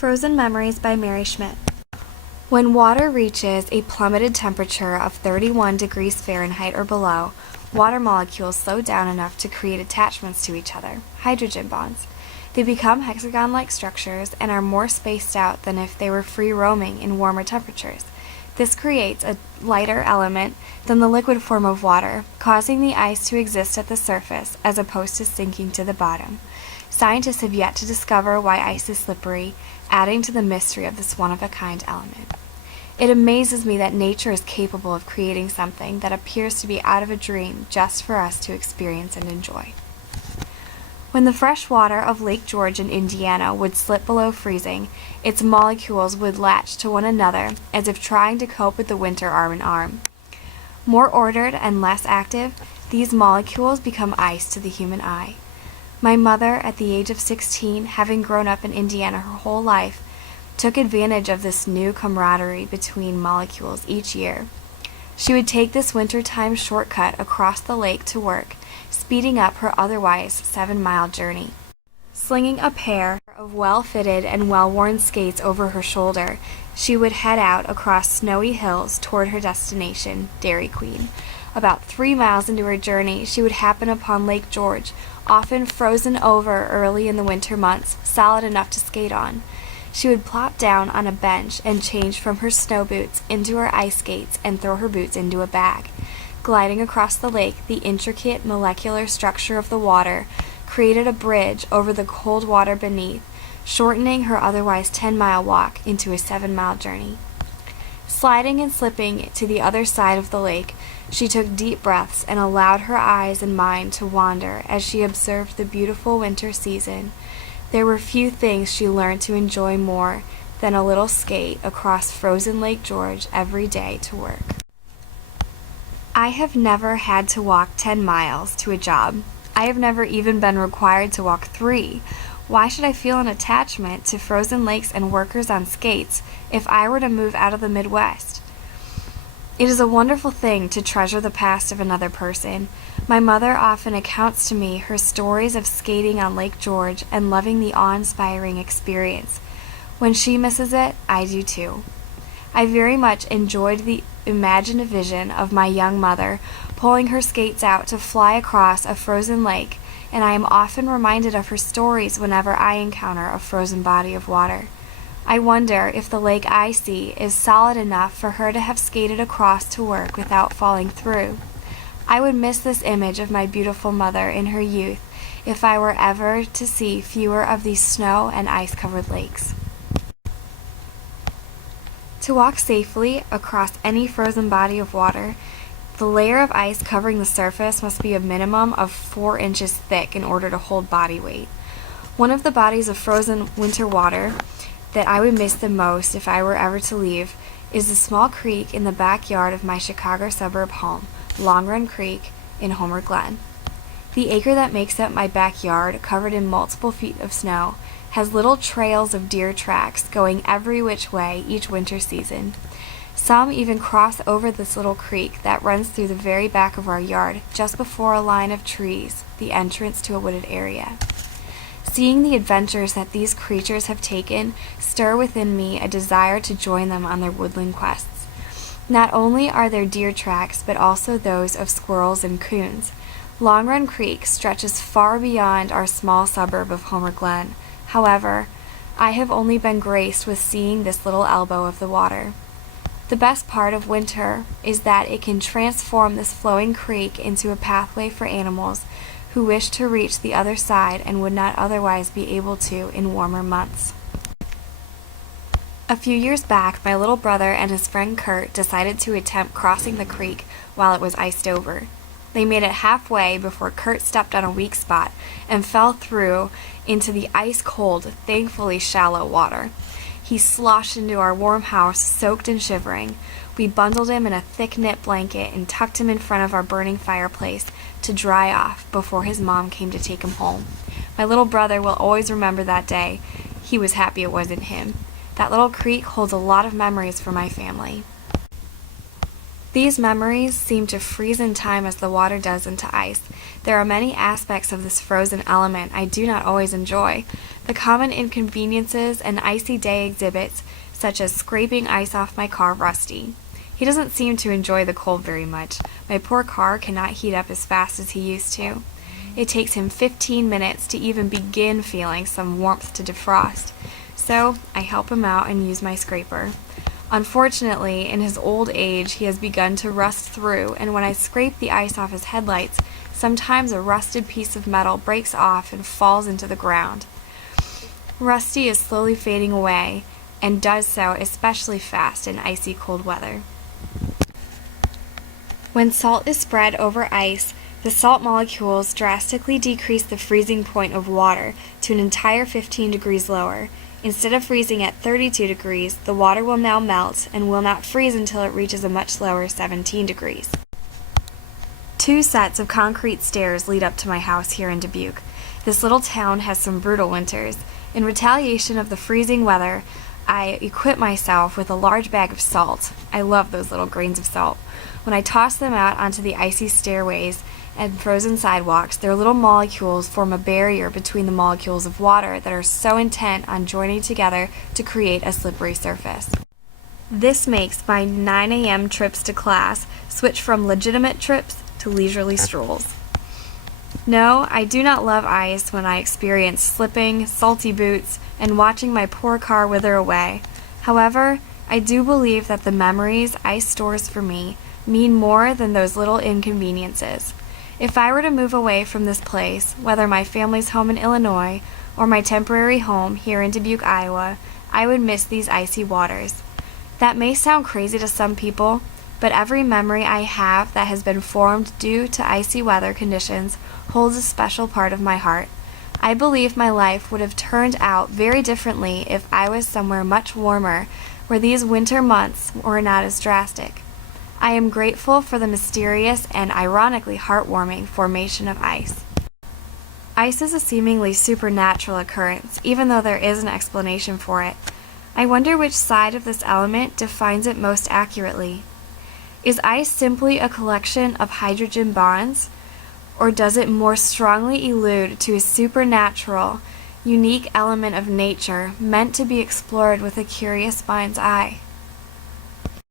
Frozen Memories by Mary Schmidt. When water reaches a plummeted temperature of 31 degrees Fahrenheit or below, water molecules slow down enough to create attachments to each other, hydrogen bonds. They become hexagon-like structures and are more spaced out than if they were free roaming in warmer temperatures. This creates a lighter element than the liquid form of water, causing the ice to exist at the surface as opposed to sinking to the bottom. Scientists have yet to discover why ice is slippery, adding to the mystery of this one-of-a-kind element. It amazes me that nature is capable of creating something that appears to be out of a dream just for us to experience and enjoy. When the fresh water of Lake George in Indiana would slip below freezing, its molecules would latch to one another as if trying to cope with the winter arm in arm. More ordered and less active, these molecules become ice to the human eye. My mother, at the age of 16, having grown up in Indiana her whole life, took advantage of this new camaraderie between molecules each year. She would take this wintertime shortcut across the lake to work, speeding up her otherwise 7-mile journey. Slinging a pair of well-fitted and well-worn skates over her shoulder, she would head out across snowy hills toward her destination, Dairy Queen. About 3 miles into her journey, she would happen upon Lake George, often frozen over early in the winter months, solid enough to skate on. She would plop down on a bench and change from her snow boots into her ice skates and throw her boots into a bag. Gliding across the lake, the intricate molecular structure of the water created a bridge over the cold water beneath, shortening her otherwise 10-mile walk into a 7-mile journey. Sliding and slipping to the other side of the lake, she took deep breaths and allowed her eyes and mind to wander as she observed the beautiful winter season. There were few things she learned to enjoy more than a little skate across frozen Lake George every day to work. I have never had to walk 10 miles to a job. I have never even been required to walk 3. Why should I feel an attachment to frozen lakes and workers on skates if I were to move out of the Midwest? It is a wonderful thing to treasure the past of another person. My mother often accounts to me her stories of skating on Lake George and loving the awe-inspiring experience. When she misses it, I do too. I very much enjoyed the imagined vision of my young mother pulling her skates out to fly across a frozen lake, and I am often reminded of her stories whenever I encounter a frozen body of water. I wonder if the lake I see is solid enough for her to have skated across to work without falling through. I would miss this image of my beautiful mother in her youth if I were ever to see fewer of these snow and ice-covered lakes. To walk safely across any frozen body of water, the layer of ice covering the surface must be a minimum of 4 inches thick in order to hold body weight. One of the bodies of frozen winter water that I would miss the most if I were ever to leave is the small creek in the backyard of my Chicago suburb home, Long Run Creek in Homer Glen. The acre that makes up my backyard, covered in multiple feet of snow, has little trails of deer tracks going every which way each winter season. Some even cross over this little creek that runs through the very back of our yard, just before a line of trees, the entrance to a wooded area. Seeing the adventures that these creatures have taken stir within me a desire to join them on their woodland quests. Not only are there deer tracks, but also those of squirrels and coons. Long Run Creek stretches far beyond our small suburb of Homer Glen. However, I have only been graced with seeing this little elbow of the water. The best part of winter is that it can transform this flowing creek into a pathway for animals who wish to reach the other side and would not otherwise be able to in warmer months. A few years back, my little brother and his friend Kurt decided to attempt crossing the creek while it was iced over. They made it halfway before Kurt stepped on a weak spot and fell through into the ice-cold, thankfully shallow water. He sloshed into our warm house, soaked and shivering. We bundled him in a thick-knit blanket and tucked him in front of our burning fireplace to dry off before his mom came to take him home. My little brother will always remember that day. He was happy it wasn't him. That little creek holds a lot of memories for my family. These memories seem to freeze in time as the water does into ice. There are many aspects of this frozen element I do not always enjoy. The common inconveniences an icy day exhibits, such as scraping ice off my car rusty. He doesn't seem to enjoy the cold very much. My poor car cannot heat up as fast as he used to. It takes him 15 minutes to even begin feeling some warmth to defrost. So I help him out and use my scraper. Unfortunately, in his old age, he has begun to rust through, and when I scrape the ice off his headlights, sometimes a rusted piece of metal breaks off and falls into the ground. Rusty is slowly fading away, and does so especially fast in icy cold weather. When salt is spread over ice, the salt molecules drastically decrease the freezing point of water to an entire 15 degrees lower. Instead of freezing at 32 degrees, the water will now melt and will not freeze until it reaches a much lower 17 degrees. 2 sets of concrete stairs lead up to my house here in Dubuque. This little town has some brutal winters. In retaliation of the freezing weather, I equip myself with a large bag of salt. I love those little grains of salt. When I toss them out onto the icy stairways and frozen sidewalks, their little molecules form a barrier between the molecules of water that are so intent on joining together to create a slippery surface. This makes my 9 a.m. trips to class switch from legitimate trips to leisurely strolls. No, I do not love ice when I experience slipping, salty boots, and watching my poor car wither away. However, I do believe that the memories ice stores for me mean more than those little inconveniences. If I were to move away from this place, whether my family's home in Illinois or my temporary home here in Dubuque, Iowa, I would miss these icy waters. That may sound crazy to some people, but every memory I have that has been formed due to icy weather conditions holds a special part of my heart. I believe my life would have turned out very differently if I was somewhere much warmer, where these winter months were not as drastic. I am grateful for the mysterious and ironically heartwarming formation of ice. Ice is a seemingly supernatural occurrence, even though there is an explanation for it. I wonder which side of this element defines it most accurately. Is ice simply a collection of hydrogen bonds, or does it more strongly allude to a supernatural, unique element of nature meant to be explored with a curious mind's eye?